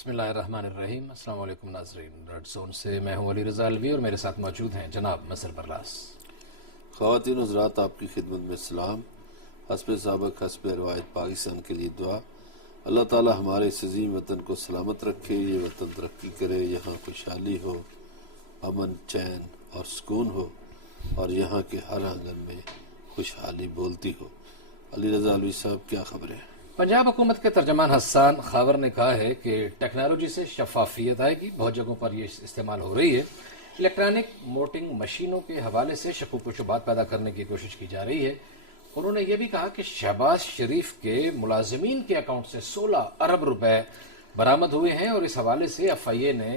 بسم اللہ الرحمن الرحیم۔ السلام علیکم ناظرین، ریڈ زون سے میں ہوں ولی رضا الوی اور میرے ساتھ موجود ہیں جناب مسر برلاس۔ خواتین و حضرات، آپ کی خدمت میں سلام۔ حسب سابق حسب روایت پاکستان کے لیے دعا۔ اللہ تعالی ہمارے اس عظیم وطن کو سلامت رکھے، یہ وطن ترقی کرے، یہاں خوشحالی ہو، امن چین اور سکون ہو، اور یہاں کے ہر آنگن میں خوشحالی بولتی ہو۔ علی رضا الوی صاحب، کیا خبریں؟ پنجاب حکومت کے ترجمان حسان خاور نے کہا ہے کہ ٹیکنالوجی سے شفافیت آئے گی، بہت جگہوں پر یہ استعمال ہو رہی ہے۔ الیکٹرانک ووٹنگ مشینوں کے حوالے سے شکوک و شبہات پیدا کرنے کی کوشش کی جا رہی ہے۔ انہوں نے یہ بھی کہا کہ شہباز شریف کے ملازمین کے اکاؤنٹ سے 16 ارب روپے برآمد ہوئے ہیں اور اس حوالے سے ایف آئی اے نے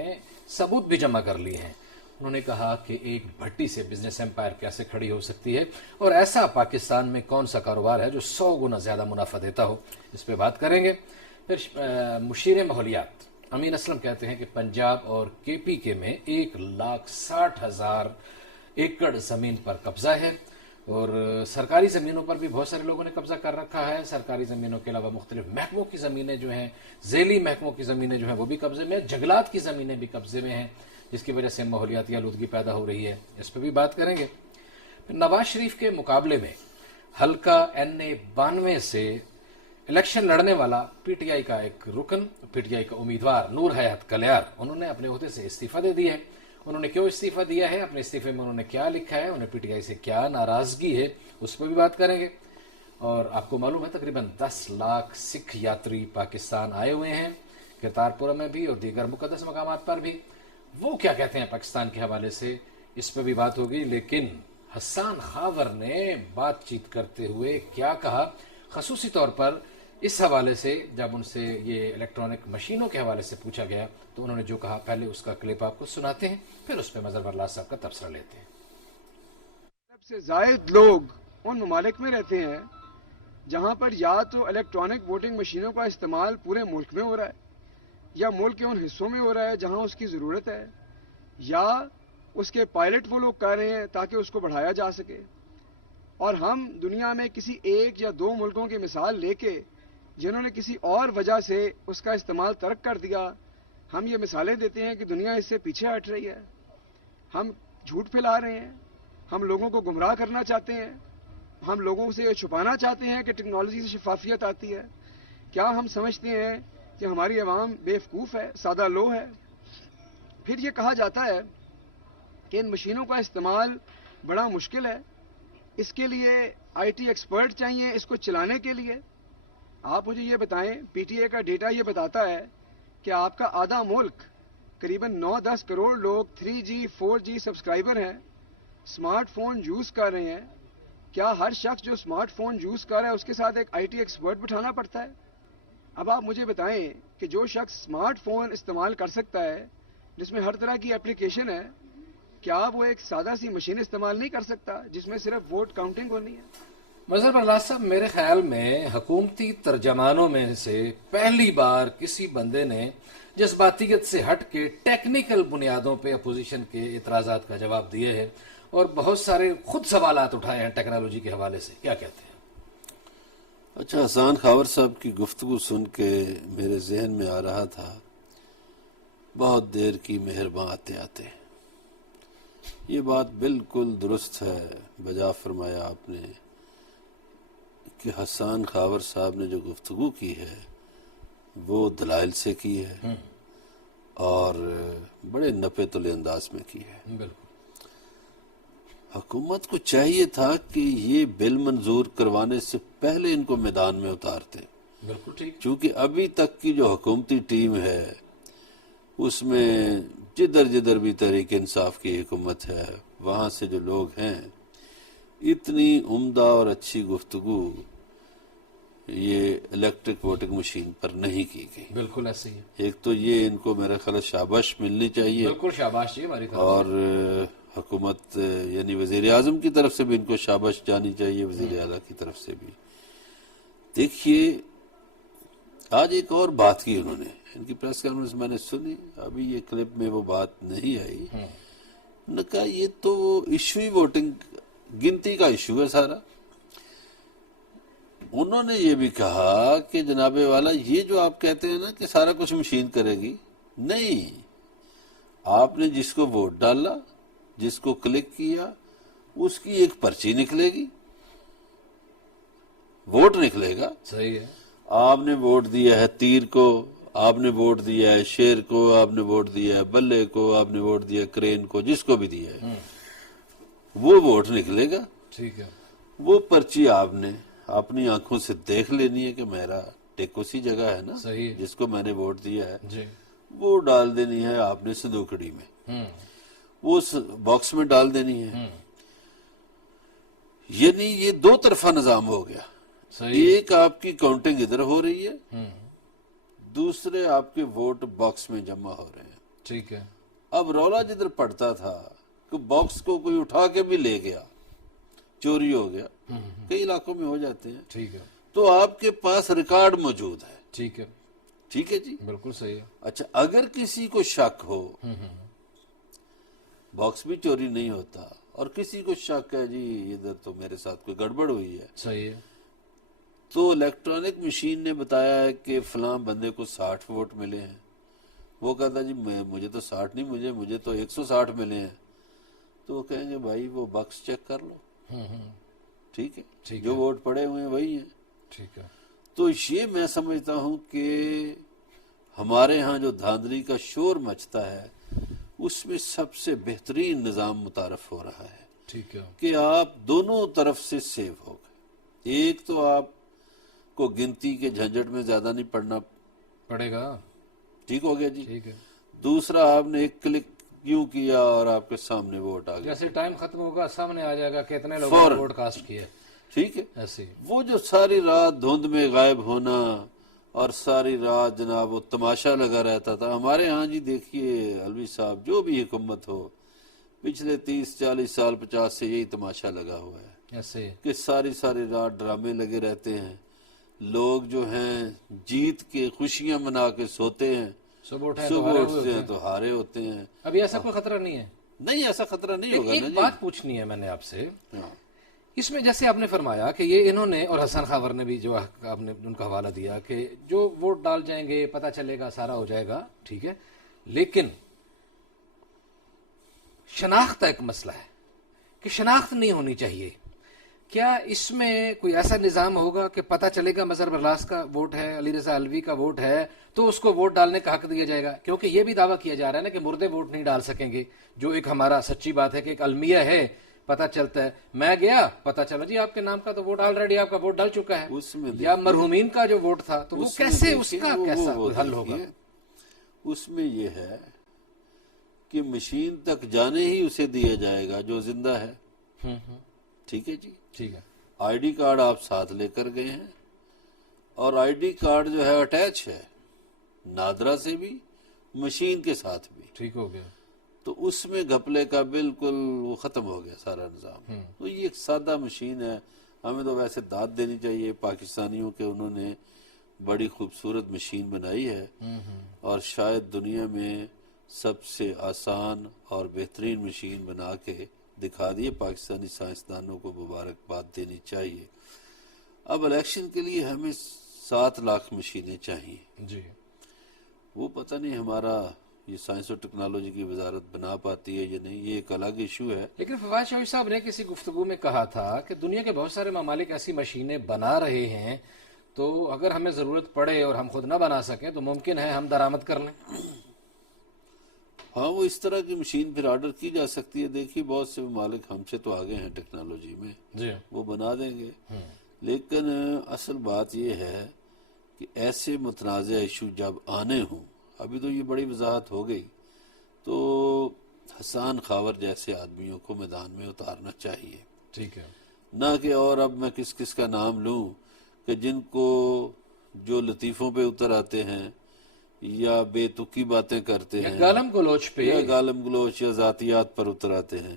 ثبوت بھی جمع کر لیے ہیں۔ انہوں نے کہا کہ ایک بھٹی سے بزنس امپائر کیسے کھڑی ہو سکتی ہے، اور ایسا پاکستان میں کون سا کاروبار ہے جو 100 گنا زیادہ منافع دیتا ہو، اس پہ بات کریں گے۔ پھر مشیر ماحولیات امین اسلم کہتے ہیں کہ پنجاب اور کے پی کے میں 1,60,000 ایکڑ زمین پر قبضہ ہے، اور سرکاری زمینوں پر بھی بہت سارے لوگوں نے قبضہ کر رکھا ہے۔ سرکاری زمینوں کے علاوہ مختلف محکموں کی زمینیں جو ہیں، ذیلی محکموں کی زمینیں جو ہیں وہ بھی قبضے میں ہیں، جنگلات کی زمینیں بھی قبضے میں ہیں، جس کی وجہ سے ماحولیاتی آلودگی پیدا ہو رہی ہے، اس پہ بھی بات کریں گے۔ نواز شریف کے مقابلے میں حلقہ NA-92 سے الیکشن لڑنے والا پی ٹی آئی کا ایک رکن، پی ٹی آئی کا امیدوار نور حیات کلیار، انہوں نے اپنے عہدے سے استعفیٰ دے دیا ہے۔ انہوں نے کیوں استعفیٰ دیا ہے، اپنے استعفے میں انہوں نے کیا لکھا ہے، انہیں پی ٹی آئی سے کیا ناراضگی ہے، اس پہ بھی بات کریں گے۔ اور آپ کو معلوم ہے تقریباً 10 لاکھ سکھ یاتری پاکستان آئے ہوئے ہیں، کرتارپور میں بھی اور دیگر مقدس مقامات پر بھی۔ وہ کیا کہتے ہیں پاکستان کے حوالے سے، اس پہ بھی بات ہوگی۔ لیکن حسان خاور نے بات چیت کرتے ہوئے کیا کہا، خصوصی طور پر اس حوالے سے جب ان سے یہ الیکٹرانک مشینوں کے حوالے سے پوچھا گیا تو انہوں نے جو کہا، پہلے اس کا کلپ آپ کو سناتے ہیں، پھر اس پہ مظہر برلاس صاحب کا تبصرہ لیتے ہیں۔ سب سے زائد لوگ ان ممالک میں رہتے ہیں جہاں پر یا تو الیکٹرانک ووٹنگ مشینوں کا استعمال پورے ملک میں ہو رہا ہے، یا ملک کے ان حصوں میں ہو رہا ہے جہاں اس کی ضرورت ہے، یا اس کے پائلٹ وہ لوگ کر رہے ہیں تاکہ اس کو بڑھایا جا سکے۔ اور ہم دنیا میں کسی ایک یا دو ملکوں کی مثال لے کے جنہوں نے کسی اور وجہ سے اس کا استعمال ترک کر دیا، ہم یہ مثالیں دیتے ہیں کہ دنیا اس سے پیچھے ہٹ رہی ہے۔ ہم جھوٹ پھیلا رہے ہیں، ہم لوگوں کو گمراہ کرنا چاہتے ہیں، ہم لوگوں سے یہ چھپانا چاہتے ہیں کہ ٹیکنالوجی سے شفافیت آتی ہے۔ کیا ہم سمجھتے ہیں کہ ہماری عوام بیوقوف ہے، سادہ لو ہے؟ پھر یہ کہا جاتا ہے کہ ان مشینوں کا استعمال بڑا مشکل ہے، اس کے لیے آئی ٹی ایکسپرٹ چاہیے اس کو چلانے کے لیے۔ آپ مجھے یہ بتائیں، پی ٹی اے کا ڈیٹا یہ بتاتا ہے کہ آپ کا آدھا ملک، قریباً 9-10 کروڑ لوگ 3G 4G سبسکرائبر ہیں، اسمارٹ فون یوز کر رہے ہیں۔ کیا ہر شخص جو اسمارٹ فون یوز کر رہا ہے اس کے ساتھ ایک آئی ٹی ایکسپرٹ بٹھانا پڑتا ہے؟ اب آپ مجھے بتائیں کہ جو شخص اسمارٹ فون استعمال کر سکتا ہے جس میں ہر طرح کی اپلیکیشن ہے، کیا وہ ایک سادہ سی مشین استعمال نہیں کر سکتا جس میں صرف ووٹ کاؤنٹنگ ہونی ہے؟ مظہر برلاس صاحب، میرے خیال میں حکومتی ترجمانوں میں سے پہلی بار کسی بندے نے جذباتیت سے ہٹ کے ٹیکنیکل بنیادوں پہ اپوزیشن کے اعتراضات کا جواب دیے ہے، اور بہت سارے خود سوالات اٹھائے ہیں ٹیکنالوجی کے حوالے سے۔ کیا کہتے ہیں؟ اچھا، حسان خاور صاحب کی گفتگو سن کے میرے ذہن میں آ رہا تھا، بہت دیر کی مہرباں آتے آتے۔ یہ بات بالکل درست ہے، بجا فرمایا آپ نے کہ حسان خاور صاحب نے جو گفتگو کی ہے وہ دلائل سے کی ہے اور بڑے نپے تلے انداز میں کی ہے۔ بالکل حکومت کو چاہیے تھا کہ یہ بل منظور کروانے سے پہلے ان کو میدان میں اتارتے، بالکل ٹھیک۔ چونکہ ابھی تک کی جو حکومتی ٹیم ہے اس میں جدھر جدھر بھی تحریک انصاف کی حکومت ہے وہاں سے جو لوگ ہیں، اتنی عمدہ اور اچھی گفتگو یہ الیکٹرک ووٹنگ مشین پر نہیں کی گئی۔ بالکل ایسے ہی ہے، ایک تو یہ ان کو میرا خیال شاباش ملنی چاہیے، بالکل شاباش جی ہماری طرف اور حکومت یعنی وزیر اعظم کی طرف سے بھی ان کو شاباش جانی چاہیے، وزیر اعلیٰ کی طرف سے بھی۔ دیکھیے، آج ایک اور بات کی انہوں نے، ان کی پریس کانفرنس میں نے سنی، ابھی یہ کلپ میں وہ بات نہیں آئی۔ انہوں نے کہا یہ تو ایشو ہی ووٹنگ گنتی کا ایشو ہے سارا۔ انہوں نے یہ بھی کہا کہ جناب والا یہ جو آپ کہتے ہیں نا کہ سارا کچھ مشین کرے گی، نہیں، آپ نے جس کو ووٹ ڈالا، جس کو کلک کیا، اس کی ایک پرچی نکلے گی، ووٹ نکلے گا۔ صحیح ہے، آپ نے ووٹ دیا ہے تیر کو، آپ نے ووٹ دیا ہے شیر کو، آپ نے ووٹ دیا ہے بلے کو، آپ نے ووٹ دیا کرین کو، جس کو بھی دیا ہے وہ ووٹ نکلے گا۔ ٹھیک ہے، وہ پرچی آپ نے اپنی آنکھوں سے دیکھ لینی ہے کہ میرا ٹک اسی جگہ ہے نا صحیح ہے، جس کو میں نے ووٹ دیا ہے، جی، وہ ڈال دینی ہے آپ نے صندوقڑی میں، وہ باکس میں ڈال دینی ہے۔ یعنی یہ دو طرفہ نظام ہو گیا، صحیح، ایک آپ کی کاؤنٹنگ ادھر ہو رہی ہے، دوسرے آپ کے ووٹ باکس میں جمع ہو رہے ہیں۔ ٹھیک ہے، اب رولا جدھر پڑتا تھا کہ باکس کو کوئی اٹھا کے بھی لے گیا، چوری ہو گیا، کئی علاقوں میں ہو جاتے ہیں، ٹھیک ہے، تو آپ کے پاس ریکارڈ موجود ہے۔ ٹھیک ہے، ٹھیک ہے جی۔ بالکل صحیح ہے، اچھا، اگر کسی کو شک ہو، باکس بھی چوری نہیں ہوتا، اور کسی کو شک ہے جی ادھر تو میرے ساتھ کوئی گڑبڑ ہوئی ہے، صحیح ہے، تو الیکٹرانک مشین نے بتایا ہے کہ فلاں بندے کو 60 ووٹ ملے ہیں، وہ کہتا جی مجھے تو 60 نہیں، مجھے تو 160 ملے ہیں، تو وہ کہیں گے بھائی وہ باکس چیک کر لو، ٹھیک ہے، ٹھیک جو ہے، ووٹ پڑے ہوئے ہیں وہی ہیں۔ ٹھیک ہے، تو یہ میں سمجھتا ہوں کہ ہمارے ہاں جو دھاندلی کا شور مچتا ہے اس میں سب سے بہترین نظام متعارف ہو رہا ہے ٹھیک ہے، کہ آپ دونوں طرف سے سیو ہو گئے۔ ایک تو آپ کو گنتی کے جھنجٹ میں زیادہ نہیں پڑنا پڑے گا، ٹھیک ہو گیا جی۔ ٹھیک ہے، دوسرا آپ نے ایک کلک یوں کیا اور آپ کے سامنے ووٹ آ گیا، جیسے ٹائم ختم ہوگا سامنے آ جائے گا کتنے لوگوں فوراً۔ نے ووٹ کاسٹ کیا، ٹھیک ہے۔ ایسے ہی، وہ جو ساری رات دھند میں غائب ہونا اور ساری رات جناب وہ تماشا لگا رہتا تھا، ہمارے ہاں جی دیکھیے الوی صاحب جو بھی حکومت ہو پچھلے 30-40 سال 50 سے یہی تماشا لگا ہوا ہے ایسے ہی، کہ ساری رات ڈرامے لگے رہتے ہیں، لوگ جو ہیں جیت کے خوشیاں منا کے سوتے ہیں، صبح اٹھے تو صبح ہارے ہوئے اٹھتے ہوتے ہیں ہیں۔ تو ہارے ہوتے ہیں۔ ابھی ایسا کوئی خطرہ نہیں ہے؟ نہیں، ایسا خطرہ نہیں ہوگا نا ایک جی۔ بات پوچھنی ہے میں نے آپ سے، ہاں۔ اس میں جیسے آپ نے فرمایا کہ یہ انہوں نے اور حسن خاور نے بھی جو آپ نے ان کا حوالہ دیا کہ جو ووٹ ڈال جائیں گے پتہ چلے گا سارا ہو جائے گا، ٹھیک ہے، لیکن شناخت ایک مسئلہ ہے کہ شناخت نہیں ہونی چاہیے۔ کیا اس میں کوئی ایسا نظام ہوگا کہ پتہ چلے گا مظہر برلاس کا ووٹ ہے، علی رضا الوی کا ووٹ ہے، تو اس کو ووٹ ڈالنے کا حق دیا جائے گا؟ کیونکہ یہ بھی دعویٰ کیا جا رہا ہے نا کہ مردے ووٹ نہیں ڈال سکیں گے، جو ایک ہمارا سچی بات ہے کہ ایک المیہ ہے، پتہ چلتا ہے میں گیا پتہ چلا جی آپ کے نام کا تو ووٹ آلریڈی آپ کا ووٹ ڈل چکا ہے، اس میں یا مرحومین کا جو ووٹ تھا تو وہ اس میں کیسے، اس دیکھیے، کا وہ کیسا حل دیکھیے، ہوگا؟ اس میں یہ ہے کہ مشین تک جانے ہی اسے دیا جائے گا جو زندہ ہے، ٹھیک ہے جی۔ ٹھیک ہے، آئی ڈی کارڈ آپ ساتھ لے کر گئے ہیں، اور آئی ڈی کارڈ جو ہے اٹیچ ہے نادرا سے بھی مشین کے ساتھ بھی، ٹھیک ہو گیا، تو اس میں گھپلے کا بالکل وہ ختم ہو گیا سارا نظام۔ تو یہ ایک سادہ مشین ہے، ہمیں تو ویسے داد دینی چاہیے پاکستانیوں کے، انہوں نے بڑی خوبصورت مشین بنائی ہے، اور شاید دنیا میں سب سے آسان اور بہترین مشین بنا کے دکھا دیے، پاکستانی سائنسدانوں کو مبارکباد دینی چاہیے۔ اب الیکشن کے لیے ہمیں 7 لاکھ مشینیں چاہیے، جی، وہ پتہ نہیں ہمارا یہ سائنس اور ٹیکنالوجی کی وزارت بنا پاتی ہے یا نہیں، یہ ایک الگ ایشو ہے۔ لیکن فواد شوقی صاحب نے کسی گفتگو میں کہا تھا کہ دنیا کے بہت سارے ممالک ایسی مشینیں بنا رہے ہیں، تو اگر ہمیں ضرورت پڑے اور ہم خود نہ بنا سکیں تو ممکن ہے ہم درآمد کر لیں۔ ہاں، وہ اس طرح کی مشین پھر آرڈر کی جا سکتی ہے۔ دیکھیے بہت سے ممالک ہم سے تو آگے ہیں ٹیکنالوجی میں، جی، وہ بنا دیں گے، لیکن اصل بات یہ ہے کہ ایسے متنازع ایشو جب آنے ہوں، ابھی تو یہ بڑی وضاحت ہو گئی، تو حسان خاور جیسے آدمیوں کو میدان میں اتارنا چاہیے، ٹھیک ہے، نہ کہ اور اب میں کس کس کا نام لوں کہ جن کو جو لطیفوں پہ اتر آتے ہیں یا بے تکی باتیں کرتے یا ہیں، گالم گلوچ پہ، یا گالم گلوچ یا ذاتیات پر اتر آتے ہیں۔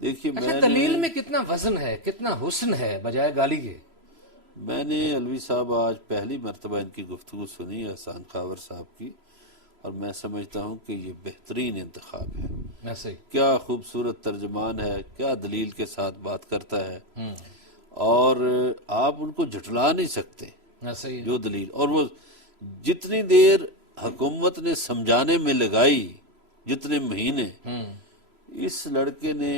دیکھیے اچھا دلیل میں کتنا وزن ہے، کتنا حسن ہے بجائے گالی کے؟ میں نے الوی صاحب آج پہلی مرتبہ ان کی گفتگو سنی ہے حسان خاور صاحب کی، اور میں سمجھتا ہوں کہ یہ بہترین انتخاب ہے۔ ایسے ہی، کیا خوبصورت ترجمان ہے، کیا دلیل کے ساتھ بات کرتا ہے، اور آپ ان کو جھٹلا نہیں سکتے ایسا ہی ہے. جو دلیل. اور وہ جتنی دیر حکومت نے سمجھانے میں لگائی، جتنے مہینے، اس لڑکے نے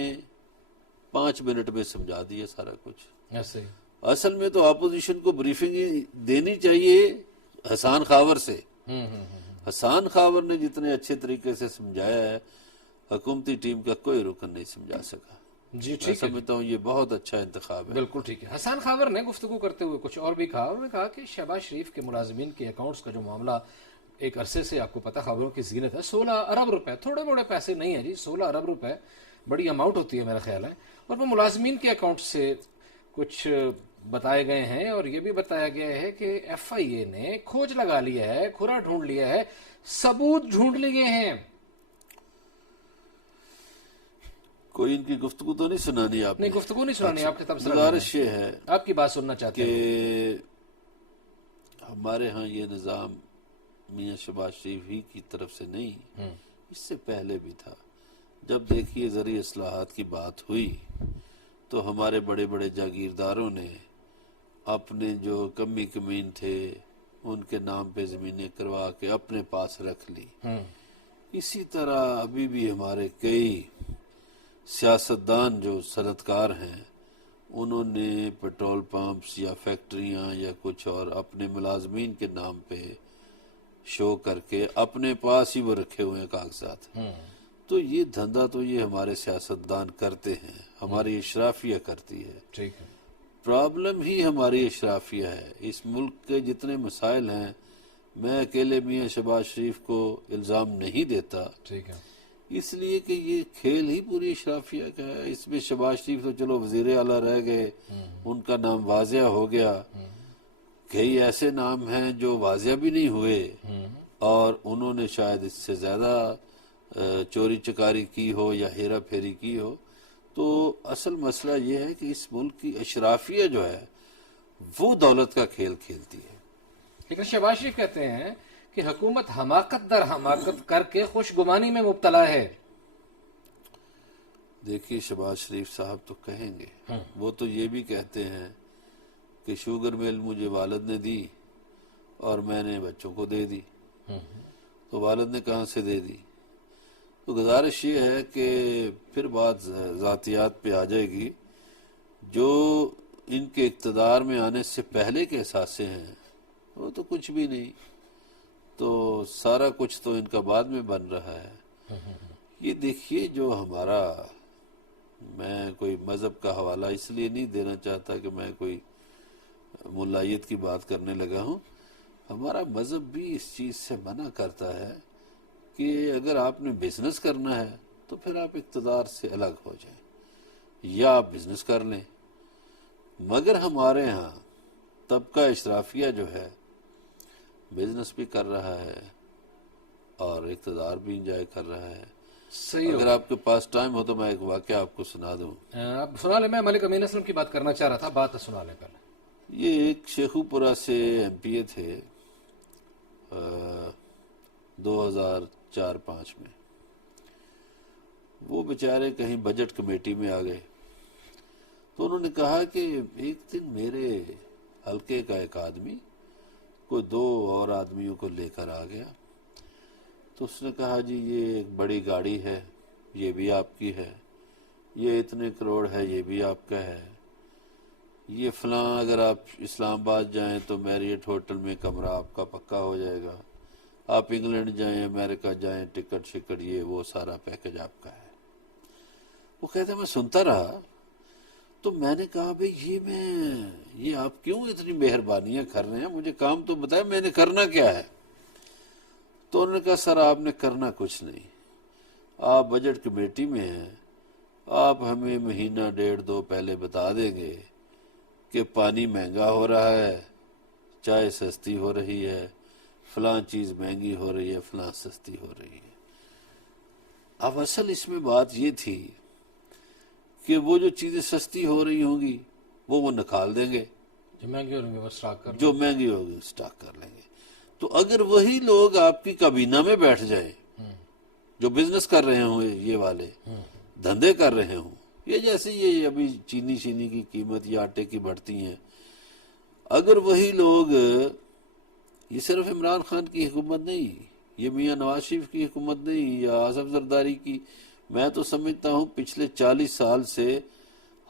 5 منٹ میں سمجھا دیا سارا کچھ. ایسا ہی. اصل میں تو اپوزیشن کو بریفنگ دینی چاہیے حسان خاور سے. حسان خاور نے جتنے اچھے طریقے سے سمجھایا ہے، حکومتی ٹیم کا کوئی رکن نہیں سمجھا سکا. جی میں ٹھیک ہے. سمجھتا ہوں یہ بہت اچھا انتخاب ہے. بالکل ٹھیک ہے. حسان خاور نے گفتگو کرتے ہوئے کچھ اور بھی کہا. انہوں نے کہا کہ شہباز شریف کے ملازمین کے اکاؤنٹس کا جو معاملہ ایک عرصے سے آپ کو پتہ خبروں کی زینت ہے، 16 ارب روپے، تھوڑے بڑے پیسے نہیں ہیں جی، 16 ارب روپے بڑی اماؤنٹ ہوتی ہے میرا خیال ہے. اور وہ ملازمین کے اکاؤنٹ سے کچھ بتائے گئے ہیں، اور یہ بھی بتایا گیا ہے کہ ایف آئی اے نے کھوج لگا لیا ہے، کھرا ڈھونڈ لیا ہے، ثبوت ڈھونڈ لیے ہیں. کوئی ان کی گفتگو تو نہیں سنانی آپ نے؟ نہیں، گفتگو نہیں سنانی. آپ کے تبصرہ گزارش یہ ہے آپ کی بات سننا چاہتے ہیں. کہ ہمارے ہاں یہ نظام میاں شہباز شریف ہی کی طرف سے نہیں، اس سے پہلے بھی تھا. جب دیکھیے زرعی اصلاحات کی بات ہوئی تو ہمارے بڑے بڑے جاگیرداروں نے اپنے جو کمی کمین تھے ان کے نام پہ زمینیں کروا کے اپنے پاس رکھ لی. اسی طرح ابھی بھی ہمارے کئی سیاستدان جو صنعتکار ہیں، انہوں نے پیٹرول پمپس یا فیکٹریاں یا کچھ اور اپنے ملازمین کے نام پہ شو کر کے اپنے پاس ہی وہ رکھے ہوئے ہیں کاغذات. تو یہ دھندا تو یہ ہمارے سیاستدان کرتے ہیں، ہماری اشرافیہ کرتی ہے. ٹھیک ہے. پرابلم ہی ہماری اشرافیہ ہے. اس ملک کے جتنے مسائل ہیں، میں اکیلے میاں شہباز شریف کو الزام نہیں دیتا، ٹھیک ہے. اس لیے کہ یہ کھیل ہی پوری اشرافیہ کا ہے. اس میں شہباز شریف تو چلو وزیر اعلیٰ رہ گئے، ان کا نام واضح ہو گیا. کئی ایسے نام ہیں جو واضح بھی نہیں ہوئے اور انہوں نے شاید اس سے زیادہ چوری چکاری کی ہو یا ہیرا پھیری کی ہو. تو اصل مسئلہ یہ ہے کہ اس ملک کی اشرافیہ جو ہے وہ دولت کا کھیل کھیلتی ہے. لیکن شہباز شریف کہتے ہیں کہ حکومت حماقت در حماقت کر کے خوش گمانی میں مبتلا ہے. دیکھیے شہباز شریف صاحب تو کہیں گے، وہ تو یہ بھی کہتے ہیں کہ شوگر مل مجھے والد نے دی اور میں نے بچوں کو دے دی. تو والد نے کہاں سے دے دی؟ تو گزارش یہ ہے کہ پھر بات ذاتیات پہ آ جائے گی. جو ان کے اقتدار میں آنے سے پہلے کے اثاثے ہیں وہ تو کچھ بھی نہیں، تو سارا کچھ تو ان کا بعد میں بن رہا ہے. یہ دیکھیے جو ہمارا، میں کوئی مذہب کا حوالہ اس لیے نہیں دینا چاہتا کہ میں کوئی ملائیت کی بات کرنے لگا ہوں. ہمارا مذہب بھی اس چیز سے منع کرتا ہے کہ اگر آپ نے بزنس کرنا ہے تو پھر آپ اقتدار سے الگ ہو جائیں یا آپ بزنس کر لیں. مگر ہمارے ہاں طبقہ اشرافیہ جو ہے بزنس بھی کر رہا ہے اور اقتدار بھی انجوائے کر رہا ہے. صحیح. اگر آپ کے پاس ٹائم ہو تو میں ایک واقعہ آپ کو سنا دوں. آپ سنا لیں. میں ملک امین اسلم کی بات کرنا چاہ رہا تھا، بات سنا لیں پہلے. یہ ایک شیخو پورہ سے ایم پی اے تھے 2004-05 میں. وہ بیچارے کہیں بجٹ کمیٹی میں آ گئے تو انہوں نے کہا کہ ایک دن میرے حلقے کا ایک آدمی کوئی 2 اور آدمیوں کو لے کر آ گیا. تو اس نے کہا جی یہ ایک بڑی گاڑی ہے، یہ بھی آپ کی ہے، یہ اتنے کروڑ ہے، یہ بھی آپ کا ہے، یہ فلاں اگر آپ اسلام آباد جائیں تو میریٹ ہوٹل میں کمرہ آپ کا پکا ہو جائے گا، آپ انگلینڈ جائیں، امریکہ جائیں، ٹکٹ شکٹ یہ وہ سارا پیکج آپ کا ہے. وہ کہتے میں سنتا رہا تو میں نے کہا بھئی یہ آپ کیوں اتنی مہربانیاں کر رہے ہیں، مجھے کام تو بتائیں میں نے کرنا کیا ہے. تو انہوں نے کہا سر آپ نے کرنا کچھ نہیں، آپ بجٹ کمیٹی میں ہیں، آپ ہمیں مہینہ 1.5-2 پہلے بتا دیں گے کہ پانی مہنگا ہو رہا ہے، چائے سستی ہو رہی ہے، فلاں چیز مہنگی ہو رہی ہے، فلاں سستی ہو رہی ہے. اب اصل اس میں بات یہ تھی کہ وہ جو چیزیں سستی ہو رہی ہوں گی وہ نکال دیں گے، جو مہنگی ہوں گے وہ اسٹاک کر، جو مہنگی ہوگی اسٹاک کر لیں گے. تو اگر وہی لوگ آپ کی کابینہ میں بیٹھ جائیں جو بزنس کر رہے ہوں، یہ والے دھندے کر رہے ہوں، یہ جیسے یہ ابھی چینی کی قیمت یا آٹے کی بڑھتی ہیں، اگر وہی لوگ، یہ صرف عمران خان کی حکومت نہیں، یہ میاں نواز شریف کی حکومت نہیں یا آصف زرداری کی، میں تو سمجھتا ہوں پچھلے 40 سال سے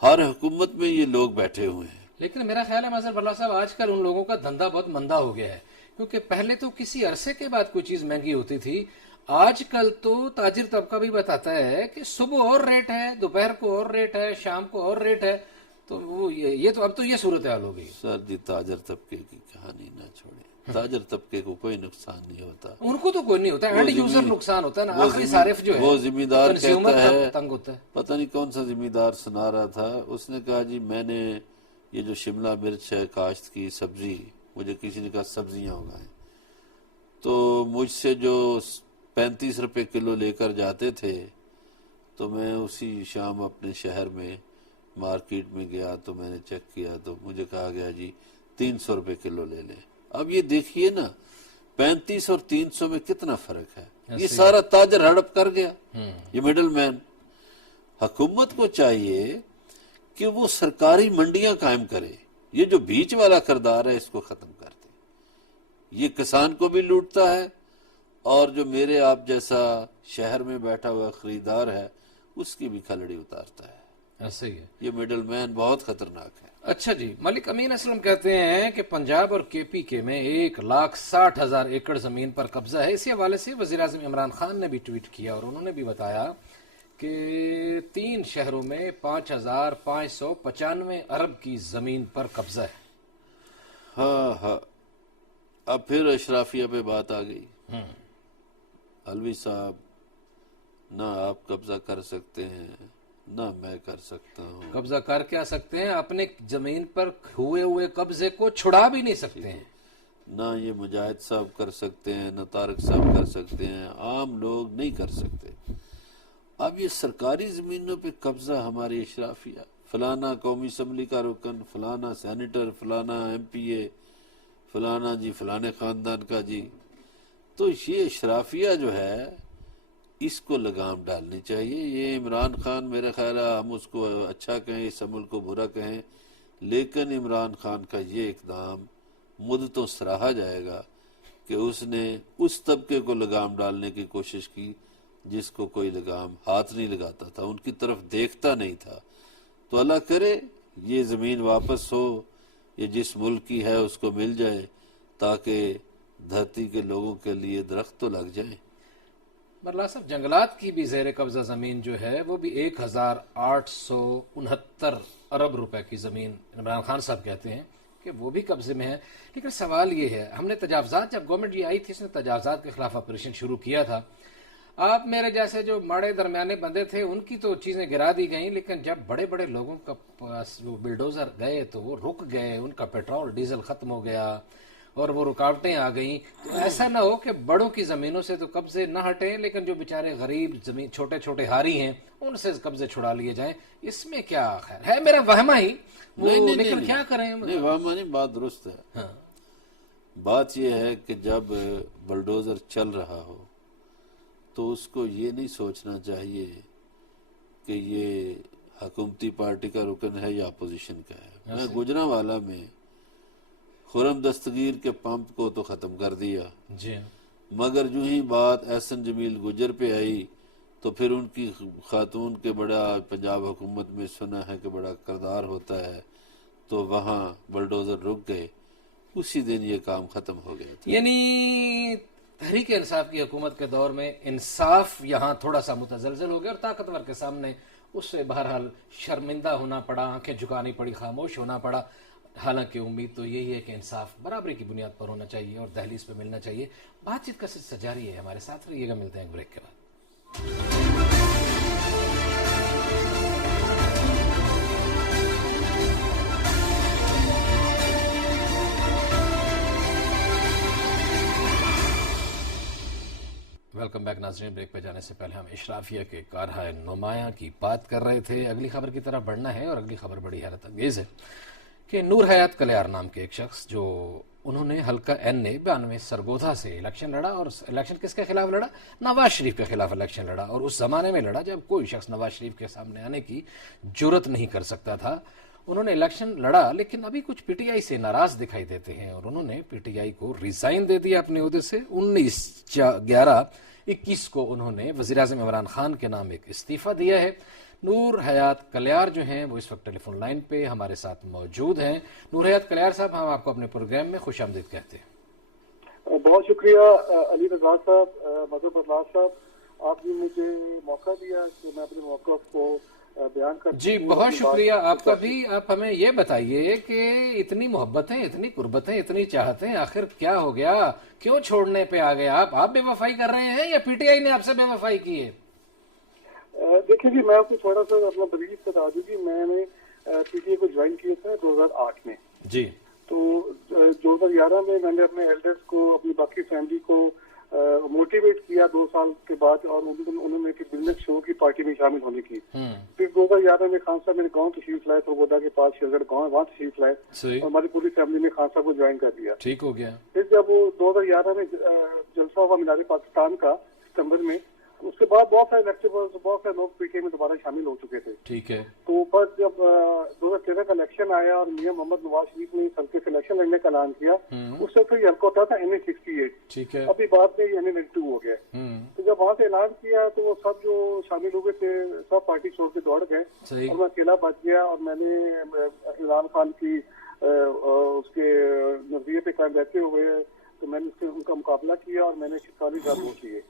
ہر حکومت میں یہ لوگ بیٹھے ہوئے ہیں۔ لیکن میرا خیال ہے مظہر بلّہ صاحب آج کل ان لوگوں کا دھندا بہت مندہ ہو گیا ہے، کیونکہ پہلے تو کسی عرصے کے بعد کوئی چیز مہنگی ہوتی تھی، آج کل تو تاجر طبقہ بھی بتاتا ہے کہ صبح اور ریٹ ہے، دوپہر کو اور ریٹ ہے، شام کو اور ریٹ ہے، تو وہ یہ تو اب تو یہ صورتحال ہو گئی۔ سر جی تاجر طبقے کی کہانی نہ چھوڑیں، تاجر طبقے کو کوئی نقصان نہیں ہوتا، ان کو تو کوئی نہیں ہوتا، اینڈ یوزر نقصان ہوتا ہے نا، آخری صارف جو ہے وہ ذمہ دار کنزیومر کہتا ہے، تنگ ہوتا ہے۔ پتہ نہیں کون سا ذمہ دار سنا رہا تھا، اس نے کہا جی میں نے یہ جو شملہ مرچ ہے کاشت کی سبزی، مجھے کسی نے کہا سبزیاں اگائیں، تو مجھ سے جو 35 روپے کلو لے کر جاتے تھے، تو میں اسی شام اپنے شہر میں مارکیٹ میں گیا تو میں نے چیک کیا تو مجھے کہا گیا جی 300 روپے کلو لے لیں۔ اب یہ دیکھیے نا 35 اور 300 میں کتنا فرق ہے، یہ سارا تاجر ہڑپ کر گیا، یہ مڈل مین۔ حکومت کو چاہیے کہ وہ سرکاری منڈیاں قائم کرے، یہ جو بیچ والا کردار ہے اس کو ختم کر دے، یہ کسان کو بھی لوٹتا ہے اور جو میرے آپ جیسا شہر میں بیٹھا ہوا خریدار ہے اس کی بھی کھلڑی اتارتا ہے۔ ایسے ہی ہے، یہ مڈل مین بہت خطرناک ہے۔ اچھا جی، ملک امین اسلم کہتے ہیں کہ پنجاب اور کے پی کے میں 1,60,000 ایکڑ زمین پر قبضہ ہے۔ اسی حوالے سے وزیر اعظم عمران خان نے بھی ٹویٹ کیا اور انہوں نے بھی بتایا کہ 3 شہروں میں 5,595 ارب کی زمین پر قبضہ ہے۔ ہاں اب پھر اشرافیہ پہ بات آ گئی۔ علوی صاحب، نہ آپ قبضہ کر سکتے ہیں نہ میں کر سکتا ہوں، قبضہ کر کے آ سکتے ہیں، اپنے زمین پر ہوئے قبضے کو چھڑا بھی نہیں سکتے ہیں۔ نہ یہ مجاہد صاحب کر سکتے ہیں، نہ طارق صاحب کر سکتے ہیں، عام لوگ نہیں کر سکتے۔ اب یہ سرکاری زمینوں پہ قبضہ ہماری اشرافیہ، فلانا قومی اسمبلی کا رکن، فلانا سینیٹر، فلانا ایم پی اے، فلانا جی فلانے خاندان کا جی، تو یہ اشرافیہ جو ہے اس کو لگام ڈالنی چاہیے۔ یہ عمران خان میرے خیال ہے ہم اس کو اچھا کہیں، اس عمل کو برا کہیں، لیکن عمران خان کا یہ اقدام مدتوں سراہا جائے گا کہ اس نے اس طبقے کو لگام ڈالنے کی کوشش کی جس کو کوئی لگام ہاتھ نہیں لگاتا تھا، ان کی طرف دیکھتا نہیں تھا۔ تو اللہ کرے یہ زمین واپس ہو، یہ جس ملک کی ہے اس کو مل جائے تاکہ دھرتی کے لوگوں کے لیے درخت تو لگ جائیں۔ برلا صاحب، جنگلات کی بھی زیر قبضہ زمین جو ہے وہ بھی 1,869 ارب روپے کی زمین عمران خان صاحب کہتے ہیں کہ وہ بھی قبضے میں ہے۔ لیکن سوال یہ ہے، ہم نے تجاوزات، جب گورنمنٹ یہ آئی تھی اس نے تجاوزات کے خلاف آپریشن شروع کیا تھا، آپ میرے جیسے جو ماڑے درمیانے بندے تھے ان کی تو چیزیں گرا دی گئیں، لیکن جب بڑے بڑے لوگوں کا پاس وہ بلڈوزر گئے تو وہ رک گئے، ان کا پیٹرول ڈیزل ختم ہو گیا اور وہ رکاوٹیں آ گئیں۔ تو ایسا نہ ہو کہ بڑوں کی زمینوں سے تو قبضے نہ ہٹیں لیکن جو بیچارے غریب زمین چھوٹے چھوٹے ہاری ہیں ان سے قبضے چھڑا لیے جائیں، اس میں کیا خیر ہے؟ میرا وہمہ ہی لیکن کیا کریں؟ نہیں وہمہ نہیں، بات درست ہے۔ ہاں، بات یہ ہے کہ جب بلڈوزر چل رہا ہو تو اس کو یہ نہیں سوچنا چاہیے کہ یہ حکومتی پارٹی کا رکن ہے یا اپوزیشن کا ہے۔ میں گجرانوالہ میں خرم دستگیر کے پمپ کو تو ختم کر دیا، جی، مگر جو ہی بات احسن جمیل گجر پہ آئی تو پھر ان کی خاتون کے بڑا پنجاب حکومت میں سنا ہے کہ بڑا کردار ہوتا ہے، تو وہاں بلڈوزر رک گئے، اسی دن یہ کام ختم ہو گیا تھا۔ یعنی تحریک انصاف کی حکومت کے دور میں انصاف یہاں تھوڑا سا متزلزل ہو گیا اور طاقتور کے سامنے اس سے بہرحال شرمندہ ہونا پڑا، آنکھیں جھکانی پڑی، خاموش ہونا پڑا۔ حالانکہ امید تو یہی ہے کہ انصاف برابری کی بنیاد پر ہونا چاہیے اور دہلیز پہ ملنا چاہیے۔ بات چیت کا سلسلہ جاری ہے، ہمارے ساتھ رہیے گا، ملتے ہیں ایک بریک کے بعد۔ ویلکم بیک ناظرین، بریک پہ جانے سے پہلے ہم اشرافیہ کے کارہائے نمایاں کی بات کر رہے تھے۔ اگلی خبر کی طرف بڑھنا ہے اور اگلی خبر بڑی حیرت انگیز ہے کہ نور حیات کلیار نام کے ایک شخص جو انہوں نے حلقہ N 92 سرگودا سے الیکشن لڑا، اور الیکشن کس کے خلاف لڑا؟ نواز شریف کے خلاف الیکشن لڑا، اور اس زمانے میں لڑا جب کوئی شخص نواز شریف کے سامنے آنے کی جرت نہیں کر سکتا تھا۔ انہوں نے الیکشن لڑا، لیکن ابھی کچھ پی ٹی آئی سے ناراض دکھائی دیتے ہیں، اور انہوں نے پی ٹی آئی کو ریزائن دے دیا اپنے عہدے سے۔ 19/11/21 کو انہوں نے وزیراعظم عمران خان کے نام ایک استعفیٰ دیا ہے۔ نور حیات کلیار جو ہیں وہ اس وقت ٹیلی فون لائن پہ ہمارے ساتھ موجود ہیں۔ نور حیات کلیار صاحب، ہم آپ کو اپنے پروگرام میں خوش آمدید کہتے ہیں۔ بہت شکریہ علی رضا صاحب، مظہر اطلاع صاحب، آپ نے مجھے موقع دیا کہ میں اپنے موقف کو بیان کر۔ جی بہت شکریہ آپ کا بھی۔ آپ ہمیں یہ بتائیے کہ اتنی محبتیں، اتنی قربتیں، اتنی چاہتیں، آخر کیا ہو گیا؟ کیوں چھوڑنے پہ آ گئے آپ بے وفائی کر رہے ہیں یا پی ٹی آئی نے آپ سے بے وفائی کی ہے؟ دیکھیے جی، میں آپ کو تھوڑا سا اپنا بریف بتا دوں کہ میں نے پی ٹی آئی کو جوائن کیا تھا 2008 میں۔ جی۔ تو 2011 میں میں نے اپنے ایلڈرس کو، اپنی باقی فیملی کو موٹیویٹ کیا 2 سال کے بعد، اور انہوں نے بزنس شو کی پارٹی میں شامل ہونے کی۔ پھر 2011 میں خان صاحب میرے گاؤں تشریف لائے، سرگودا کے پاس شیرگڑھ گاؤں ہے، وہاں تشریف لائے، اور ہماری پوری فیملی نے خان صاحب کو جوائن کر دیا۔ ٹھیک ہو گیا۔ پھر جب وہ 2011 میں جلسہ ہوا مینار پاکستان کا ستمبر میں، اس کے بعد بہت سارے لیکچرز، بہت سارے لوگ پی ٹی آئی میں دوبارہ شامل ہو چکے تھے۔ ٹھیک ہے۔ تو پر جب 2013 کا الیکشن آیا اور میاں محمد نواز شریف نے اس حلقے سے الیکشن لڑنے کا اعلان کیا، اس سے پھر یہ حلقہ ہوتا تھا NA68۔ ٹھیک ہے۔ ابھی بعد میں NA92 ہو گیا۔ تو جب وہاں سے اعلان کیا تو وہ سب جو شامل ہوئے تھے سب پارٹی چھوڑ کے دوڑ گئے، اور میں اکیلا بچ گیا، اور میں نے عمران خان کی اس کے نظریے پہ قائم رہتے ہوئے تو میں نے ان کا مقابلہ کیا، اور میں نے 46 ہزار ووٹ لیے۔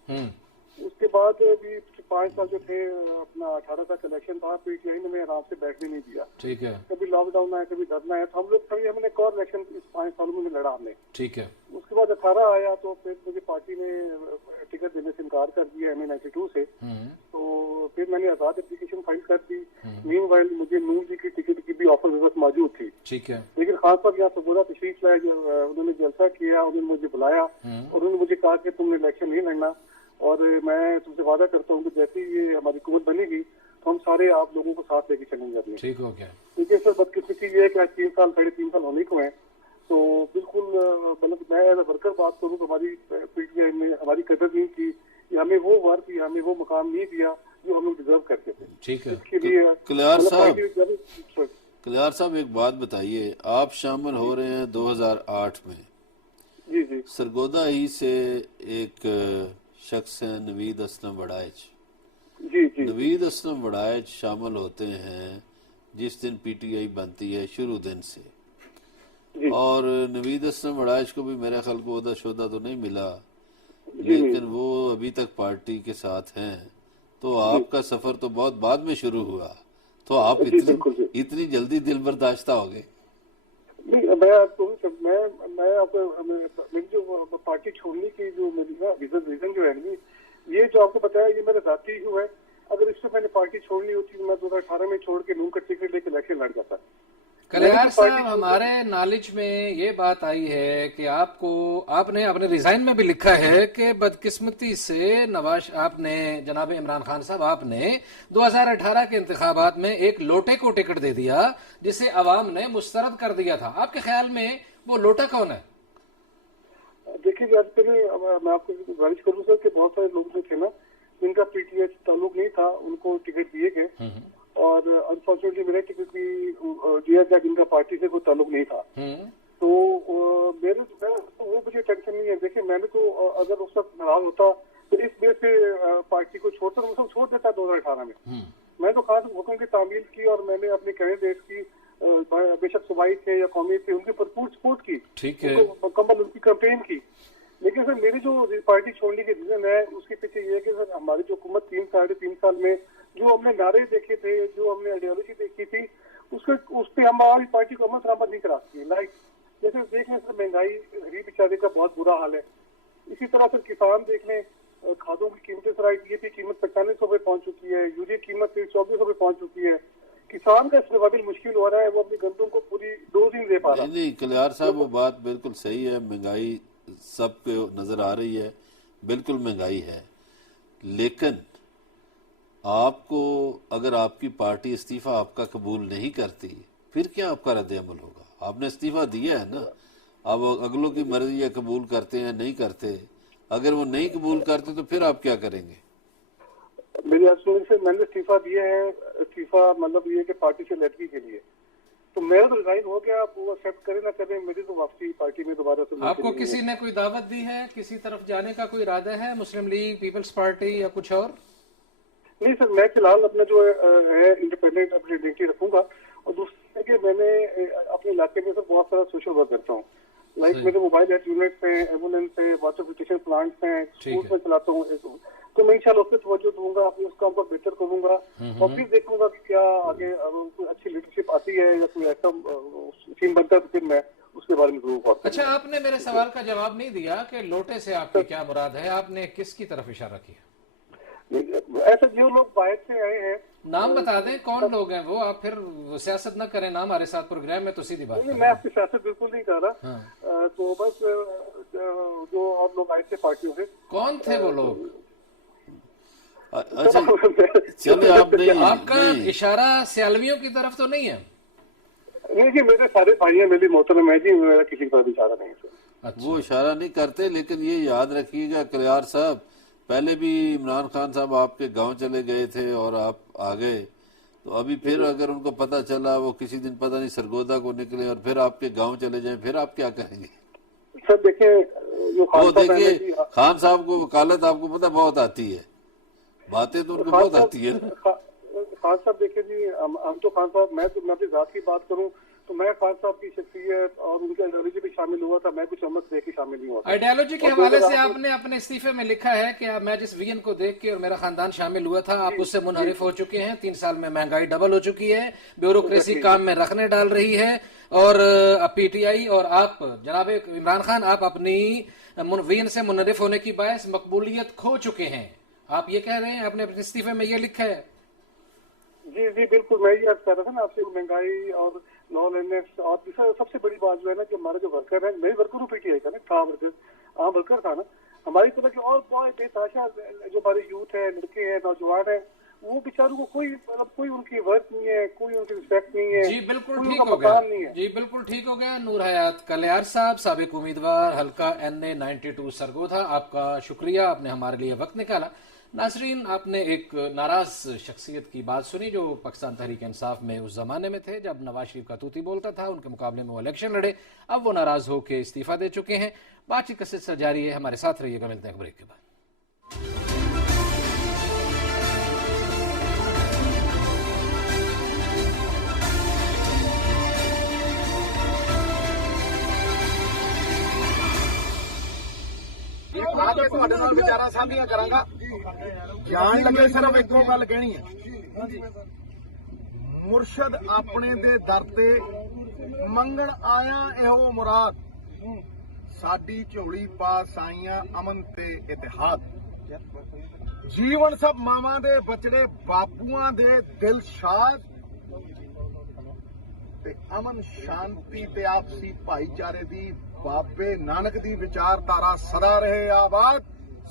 اس کے بعد بھی 5 سال جو تھے، اپنا 18 تک الیکشن تھا، پی ٹی آئی نے ہمیں آرام سے بیٹھنے نہیں دیا۔ ٹھیک ہے۔ کبھی لاک ڈاؤن آیا، کبھی دھرنا آیا، تو ہم لوگ ہم نے ایک اور الیکشن اس 5 سالوں میں لڑا ہم نے۔ ٹھیک ہے۔ اس کے بعد 18 آیا تو پھر مجھے پارٹی نے ٹکٹ دینے سے انکار کر دیا NA92 سے، تو پھر میں نے آزاد اپلیکیشن فائل کر دی۔ مین وائل مجھے نور جی کی ٹکٹ کی بھی آفر موجود تھی۔ ٹھیک ہے۔ لیکن خان صاحب یہاں سرگودا تشریف لائے، انہوں نے جلسہ کیا، انہوں نے مجھے بلایا، اور انہوں نے مجھے کہا کہ تم نے الیکشن نہیں لڑنا، اور میں تم سے وعدہ کرتا ہوں کہ جیسے ہی یہ ہماری حکومت بنے گی تو ہم سارے آپ لوگوں کو ساتھ لے کے چلیں گے اپنے۔ ٹھیک ہو گیا۔ کیونکہ سر بدقسمتی یہ ہے کہ 3 سال 3.5 سال ہونے کو ہیں، تو بالکل مطلب میں ایز اے ورکر بات کروں تو ہماری پی ٹی آئی میں ہماری قدر نہیں کی، ہمیں وہ ورک یا ہمیں وہ مقام نہیں دیا جو ہم لوگ ڈیزرو کرتے تھے۔ ٹھیک ہے۔ اس کے لیے کلیار صاحب ایک بات بتائیے، آپ شامل ہو رہے ہیں 2008 میں۔ جی جی۔ سرگودا ہی سے ایک شخص ہیں نوید اسلم وڑائچ۔ جی جی۔ نوید اسلم وڑائچ شامل ہوتے ہیں جس دن پی ٹی آئی بنتی ہے شروع دن سے، اور نوید اسلم وڑائچ کو بھی میرے خیال کو عہدہ شہدہ تو نہیں ملا، لیکن وہ ابھی تک پارٹی کے ساتھ ہیں۔ تو آپ کا سفر تو بہت بعد میں شروع ہوا، تو آپ اتنی جلدی دل برداشتہ ہو گئے؟ نہیں، میں آپ کو میری جو پارٹی چھوڑنے کی جو میری ریزن جو ہے یہ جو آپ کو بتایا یہ میرا ذاتی ایشو ہے۔ اگر اس سے میں نے پارٹی چھوڑنی ہوتی تو میں 2018 میں چھوڑ کے نون کا ٹکٹ لے کے الیکشن لڑ جاتا۔ کلیار صاحب، ہمارے نالج میں یہ بات آئی ہے کہ آپ نے اپنے ریزائن میں بھی لکھا ہے کہ بدقسمتی سے آپ نے جناب عمران خان صاحب، آپ نے 2018 کے انتخابات میں ایک لوٹے کو ٹکٹ دے دیا جسے عوام نے مسترد کر دیا تھا۔ آپ کے خیال میں وہ لوٹا کون ہے؟ دیکھیے میں آپ کو گزارش کروں سر کہ بہت سارے لوگ جو تھے نا جن کا پی ٹی آئی سے تعلق نہیں تھا ان کو ٹکٹ دیے گئے، اور انفارچونیٹلی میرے ٹکٹ بھی دیا گیا جن کا پارٹی سے کوئی تعلق نہیں تھا۔ تو وہ مجھے ٹینشن نہیں ہے۔ دیکھیں میں نے تو اگر اس وقت ناراض ہوتا تو اس بیس سے پارٹی کو چھوڑ دیتا 2018 میں۔ میں تو خاص حکم کی تعمیل کی، اور میں نے اپنے کینڈیڈیٹ کی بے شک صوبائی تھے یا قومی تھے ان کی بھرپور سپورٹ کی، مکمل ان کی کیمپین کی۔ لیکن سر میری جو پارٹی چھوڑنے کی ریزن ہے اس کے پیچھے یہ ہے کہ سر ہماری جو حکومت 3.5 سال میں جو ہم نے نعرے دیکھے تھے، جو ہم نے آئیڈیالوجی دیکھی تھی، اس پہ ہماری پارٹی کو عمل درآمد نہیں کرا سکی۔ لائک جیسے دیکھ لیں سر مہنگائی، غریب بیچارے کا بہت برا حال ہے۔ اسی طرح سر کسان دیکھ لیں، کھادوں کی قیمتیں سر آئی کی قیمت 4500 پہ پہنچ چکی ہے، یوریا قیمت 2400 پہ پہنچ چکی ہے۔ کسان کا سروائیول مشکل ہو رہا ہے، وہ اپنی گندم کو پوری ڈوز نہیں دے پا رہا۔ نہیں کلیار صاحب، وہ بات بالکل صحیح ہے، مہنگائی سب کو نظر آ رہی ہے، بالکل مہنگائی ہے، لیکن آپ کو اگر آپ کی پارٹی استعفیٰ آپ کا قبول نہیں کرتی پھر کیا آپ کا رد عمل ہوگا؟ آپ نے استعفیٰ دیا ہے نا، اب وہ اگلوں کی مرضی یا قبول کرتے ہیں نہیں کرتے. اگر وہ نہیں قبول کرتے تو پھر آپ کیا کریں گے؟ میری اسٹوڈنٹ سے میں نے استعفیٰ دیا ہے. استعفیٰ مطلب یہ کہ پارٹی سے لیٹری کے لیے. تو میرا تو ریزائن ہو گیا. آپ وہ ایکسیپٹ کریں نہ کریں, میری تو واپسی پارٹی میں دوبارہ سے. آپ کو کسی نے کوئی دعوت دی ہے, کسی طرف جانے کا کوئی ارادہ ہے, مسلم لیگ, پیپلز پارٹی یا کچھ اور؟ نہیں سر, میں فی الحال اپنا جو ہے انڈیپینڈنٹ اپنی آئیڈینٹی رکھوں گا. اور دوسرا ہے کہ میں نے اپنے علاقے میں سر بہت سارا سوشل ورک کرتا ہوں. لائک میرے موبائل ہیلتھ یونٹس ہیں, ایمبولینس ہیں, واٹر فلٹریشن پلانٹس ہیں, اسکولس میں چلاتا ہوں. تو میں انشاءاللہ اس پہ توجہ دوں گا, اپنے اس کام کو بہتر کروں گا اور پھر دیکھوں گا کہ کیا آگے کوئی اچھی لیڈرشپ آتی ہے یا کوئی ایسا سین بنتا ہے تو پھر میں اس کے بارے میں ضرور بات کروں. اچھا, آپ نے میرے سوال کا جواب نہیں دیا کہ لوٹے سے آپ کی کیا مراد ہے. آپ نے کس کی طرف اشارہ کیا؟ ایسا جو لوگ باہر سے آئے ہیں, نام بتا دیں کون لوگ ہیں وہ. آپ پھر سیاست نہ کریں نا ہمارے ساتھ پروگرام میں, تو سیدھی بات میں آپ کی سیاست بالکل نہیں کر رہا. تو بس جو اور لوگ آئے تھے پارٹیوں سے. کون تھے وہ لوگ؟ اچھا چلے, آپ کا اشارہ سیالویوں کی طرف تو نہیں ہے؟ نہیں جی, میرے سارے بھائی ہیں, میری محترم ہے جی, میرا کسی کی طرف اشارہ نہیں سر. وہ اشارہ نہیں کرتے, لیکن یہ یاد رکھیے گا کلیار صاحب, پہلے بھی عمران خان صاحب آپ کے گاؤں چلے گئے تھے اور آپ آ گئے, تو ابھی پھر اگر ان کو پتہ چلا وہ کسی دن پتہ نہیں سرگودا کو نکلے اور پھر آپ کے گاؤں چلے جائیں, پھر آپ کیا کریں گے؟ سر دیکھیں, وہ دیکھیے خان صاحب کو وکالت آپ کو پتہ بہت آتی ہے, باتیں تو ان کو بہت آتی ہے. خان صاحب دیکھیں جی, ہم تو خان صاحب, میں اپنی ذات کی بات کروں تو میں خان صاحب کی شخصیت اور ان کے آئیڈیالوجی بھی شامل ہوا تھا. میں کچھ امت دیکھ کے شامل نہیں ہوا. آئیڈیالوجی کے حوالے سے آپ نے اپنے استعفے میں لکھا ہے کہ میں جس ویژن کو دیکھ کے اور میرا خاندان شامل ہوا تھا, آپ اس سے منحرف ہو چکے ہیں. 3 سال میں مہنگائی ڈبل ہو چکی ہے, بیوروکریسی کام میں رخنے ڈال رہی ہے, اور پی ٹی آئی اور آپ جناب عمران خان, آپ اپنی ویژن سے منحرف ہونے کی باعث مقبولیت کھو چکے ہیں. آپ یہ کہہ رہے ہیں, آپ نے اپنے استعفے میں یہ لکھا ہے؟ جی جی بالکل, میں یہ عرض کر رہا تھا نا آپ سے, مہنگائی اور لا لینڈنس, اور سب سے بڑی بات جو ہے نا کہ ہمارے جو ورکر ہیں, میرے ورکر پی ٹی آئی کا نا تھا, عام ورکر تھا نا, ہماری طرح کے اور بہت بے تحاشا جو ہمارے یوتھ ہے, لڑکے ہیں, نوجوان ہیں, وہ بیچاروں کو کوئی ان کی ورک نہیں ہے, کوئی ان کی ریسپیکٹ نہیں ہے. جی بالکل ٹھیک ہو گیا, جی بالکل ٹھیک ہو گیا. نور حیات کلیار صاحب, سابق امیدوار حلقہ NA 92 سرگودا, آپ کا شکریہ, آپ نے ہمارے لیے وقت نکالا. ناظرین, آپ نے ایک ناراض شخصیت کی بات سنی جو پاکستان تحریک انصاف میں اس زمانے میں تھے جب نواز شریف کا توتی بولتا تھا, ان کے مقابلے میں وہ الیکشن لڑے. اب وہ ناراض ہو کے استعفیٰ دے چکے ہیں. بات چیت کا سلسلہ جاری ہے, ہمارے ساتھ رہیے گا, ملتے ہیں بریک کے بعد. ਵਿਚਾਰਾ ਸਾਂਝੀਆਂ ਕਰਾਂਗਾ. ਜਾਣ ਲੱਗੇ ਸਿਰਫ ਇੱਕੋ ਗੱਲ ਕਹਿਣੀ ਹੈ, ਮੁਰਸ਼ਦ ਆਪਣੇ ਦੇ ਦਰ ਤੇ ਮੰਗਣ ਆਇਆ ਇਹੋ ਮੁਰਾਦ, ਸਾਡੀ ਝੋਲੀ ਪਾ ਸਾਈਆਂ ਅਮਨ ਤੇ ਇਤਿਹਾਦ. ਜੀਵਨ ਸਭ ਮਾਵਾਂ ਦੇ ਬਚੜੇ ਬਾਪੂਆਂ ਦੇ ਦਿਲ ਸ਼ਾਦ, ਤੇ ਅਮਨ ਸ਼ਾਂਤੀ ਤੇ ਆਪਸੀ ਭਾਈਚਾਰੇ ਦੀ ਬਾਬੇ ਨਾਨਕ ਦੀ ਵਿਚਾਰਧਾਰਾ ਸਦਾ ਰਹੇ ਆਬਾਦ.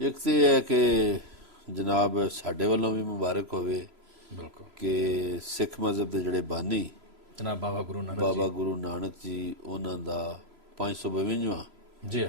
ਇੱਕ ਤੇ ਹੈ ਕਿ ਜਨਾਬ ਸਾਡੇ ਵੱਲੋਂ ਵੀ ਮੁਬਾਰਕ ਹੋਵੇ ਕਿ ਸਿੱਖ ਮਜ਼ਹਬ ਦੇ ਜਿਹੜੇ ਬਾਨੀ ਜਨਾਬ ਬਾਬਾ ਗੁਰੂ ਨਾਨਕ ਜੀ ਉਹਨਾਂ ਦਾ 552ਵਾਂ ਜੀ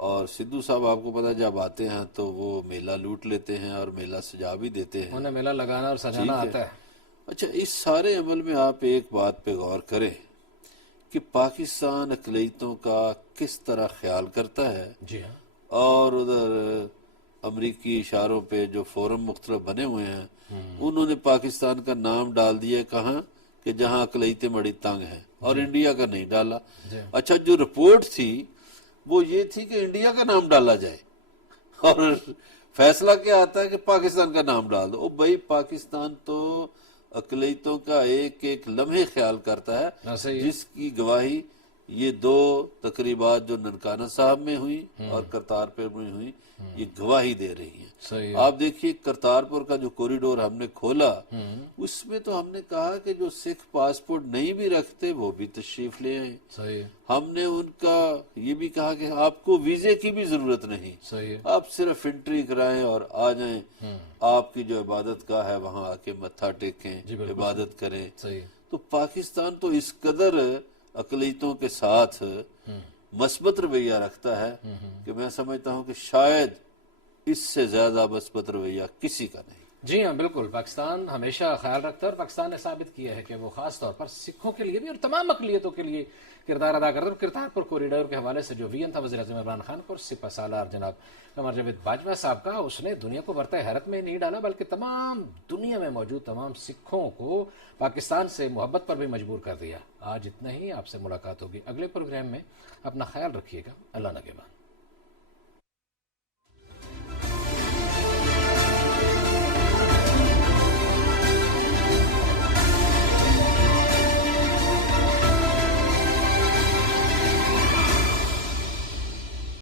اور سدھو صاحب آپ کو پتا جب آتے ہیں تو وہ میلہ لوٹ لیتے ہیں اور میلہ سجا بھی دیتے ہیں. انہیں میلہ لگانا اور سجانا آتا ہے. اچھا اس سارے عمل میں آپ ایک بات پہ غور کریں کہ پاکستان اقلیتوں کا کس طرح خیال کرتا ہے. جی ہاں. اور ادھر امریکی اشاروں پہ جو فورم مختلف بنے ہوئے ہیں انہوں نے پاکستان کا نام ڈال دیا کہاں کہ جہاں اقلیتیں بڑی تنگ ہیں اور انڈیا کا نہیں ڈالا. اچھا جو رپورٹ تھی وہ یہ تھی کہ انڈیا کا نام ڈالا جائے اور فیصلہ کیا آتا ہے کہ پاکستان کا نام ڈال دو. بھائی پاکستان تو اقلیتوں کا ایک ایک لمحے خیال کرتا ہے جس کی گواہی یہ 2 تقریبات جو ننکانہ صاحب میں ہوئی اور کرتارپور میں ہوئی یہ گواہی دے رہی ہیں. آپ دیکھیے کرتارپور کا جو کوریڈور ہم نے کھولا اس میں تو ہم نے کہا کہ جو سکھ پاسپورٹ نہیں بھی رکھتے وہ بھی تشریف لے آئیں. ہم نے ان کا یہ بھی کہا کہ آپ کو ویزے کی بھی ضرورت نہیں, آپ صرف انٹری کرائیں اور آ جائیں, آپ کی جو عبادت گاہ ہے وہاں آ کے متھا ٹیکیں, عبادت کریں. تو پاکستان تو اس قدر اقلیتوں کے ساتھ مثبت رویہ رکھتا ہے کہ میں سمجھتا ہوں کہ شاید اس سے زیادہ مثبت رویہ کسی کا نہیں. جی ہاں بالکل. پاکستان ہمیشہ خیال رکھتا ہے اور پاکستان نے ثابت کیا ہے کہ وہ خاص طور پر سکھوں کے لیے بھی اور تمام اقلیتوں کے لیے کردار ادا کرتا ہے. کرتارپور کوریڈور کے حوالے سے جو وین تھا وزیر اعظم عمران خان کو اور سپہ سالار جناب قمر جاوید باجوہ صاحب کا, اس نے دنیا کو برتہ حیرت میں نہیں ڈالا بلکہ تمام دنیا میں موجود تمام سکھوں کو پاکستان سے محبت پر بھی مجبور کر دیا. آج اتنا ہی. آپ سے ملاقات ہوگی اگلے پروگرام میں. اپنا خیال رکھیے گا. اللہ نگہبان.